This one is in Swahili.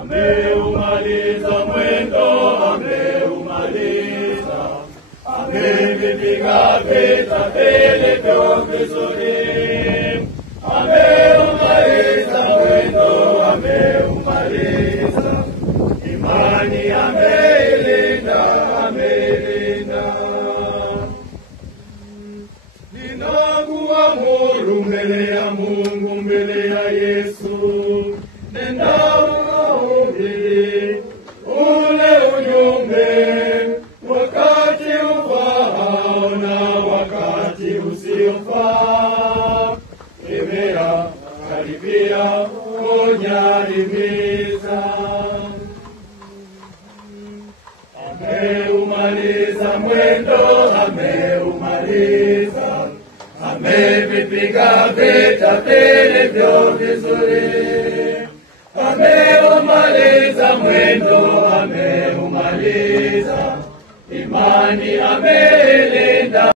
Ameumaliza mwendo, ameumaliza. Amevipiga vita vilivyo vizuri. Ameumaliza mwendo, ameumaliza. Imani ameilinda, ameilinda. Ninakuamuru mbele ya Mungu, mbele ya Yesu, nenda ukahubiri ule ujumbe, wakati ufaao na wakati usiofaa. Kemea, karipia, onya, himiza. Ameumaliza mwendo, ameumaliza. Amevipiga vita vilivyo vizuri. Ameumaliza mwendo, ameumaliza. Imani ameilinda.